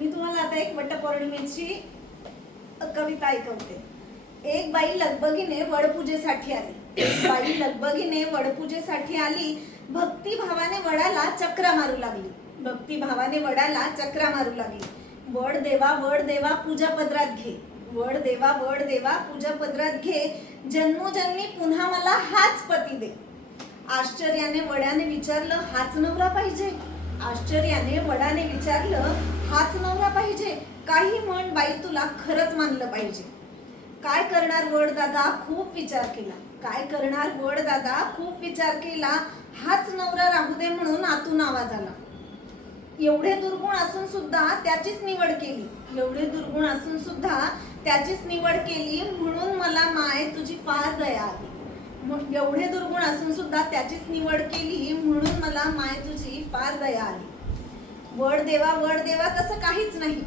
मी तुम्हाला आता एक वटपौर्णिमेची कविता ऐकवते. एक बाई लगबगीने वडपूजेसाठी आली. एक बाई लगबगीने वडपूजेसाठी आली. भक्तिभावाने वडाला चक्रा मारू लागली. भक्तिभावाने वडाला चक्रा मारू लागली. वड देवा पूजा पदरात घे. वड देवा पूजा पदरात घे. जन्मोजन्मी पुन्हा मला हाच पती दे. आश्चर्याने वडाने विचारलं, हाच नवरा पाहिजे? आश्चर्याने वडाने विचारलं, हाच नवरा पाहिजे? काही म्हण बाई, तुला खरंच मानलं पाहिजे. काय करणार वड दादा, खूप विचार केला. काय करणार वड दादा, खूप विचार केला. हाच नवरा राहू दे म्हणून आतून आवाज आला. एवढे दुर्गुण असून सुद्धा त्याचीच निवड केली. एवढे दुर्गुण असून सुद्धा त्याचीच निवड केली, म्हणून मला माय तुझी फार दया आली. एवढे दुर्गुण असून सुद्धा त्याचीच निवड केली, म्हणून मला माय तुझी फार दया आली. वड देवा तसं काहीच नाही.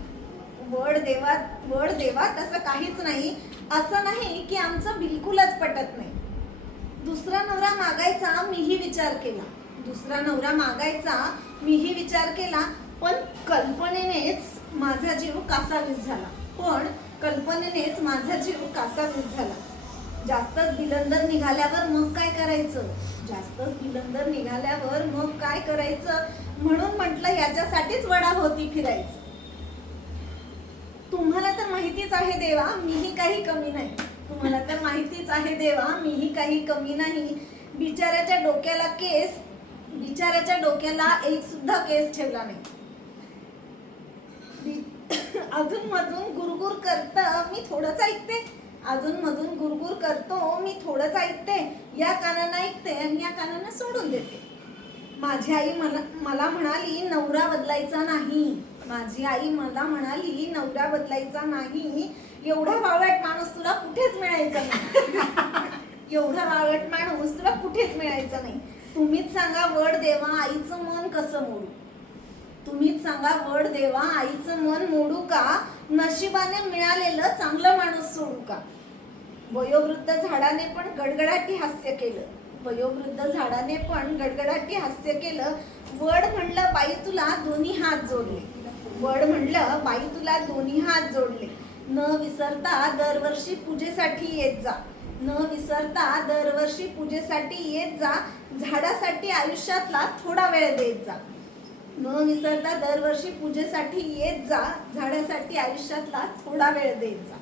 वड देवा तसं काहीच नाही. असं नाही की आमचं बिलकुलच पटत नाही. दुसरा नवरा मागायचा मीही विचार केला. दुसरा नवरा मागायचा मीही विचार केला, पण कल्पनेनेच माझा जीव कासावीस झाला. पण कल्पनेनेच माझा जीव कासावीस झाला. जास्तच बिलंदर निघाल्यावर मग काय करायचं? जास्तच बिलंदर निघाल्यावर मग काय करायचं? म्हणून म्हटलं याच्यासाठीच वडाभोवती फिरायचं. तुम्हाला तर माहितीच आहे देवा, मीही काही कमी नाही. तुम्हाला तर माहितीच आहे देवा, मीही काही कमी नाही. बिचाऱ्याच्या डोक्याला एक सुद्धा केस ठेवला नाही. अधूनमधून गुरगुर करतं मी थोडंच ऐकते. अधूनमधून गुरगुर करतो मी थोडंच ऐकते. या कानानं ऐकते आणि या कानानं सोडून देते. माझी आई मला म्हणाली नवरा बदलायचा नाही. माझी आई मला म्हणाली नवरा बदलायचा नाही. एवढा बावळट माणूस तुला कुठेच मिळायचा नाही. एवढा बावळट माणूस तुला कुठेच मिळायचा नाही. तुम्हीच सांगा वड देवा, आईचं मन कसं मोडू? तुम्हीच सांगा वड देवा, आईचं मन मोडू का? नशिबाने मिळालेलं चांगलं माणूस सोडू का? वयोवृद्ध झाडाने पण गडगडाटी हास्य केलं. वयोवृद्ध झाडाने पण गडगडाटी हास्य केलं. वड म्हणलं बाई तुला दोन्ही हात जोडले. वड म्हणलं बाई तुला दोन्ही हात जोडले. न विसरता दरवर्षी पूजेसाठी येत जा. न विसरता दरवर्षी पूजेसाठी येत जा. झाडासाठी आयुष्यातला थोडा वेळ देत जा. न विसरता दरवर्षी पूजेसाठी येत जा. झाडासाठी आयुष्यातला थोडा वेळ देत जा.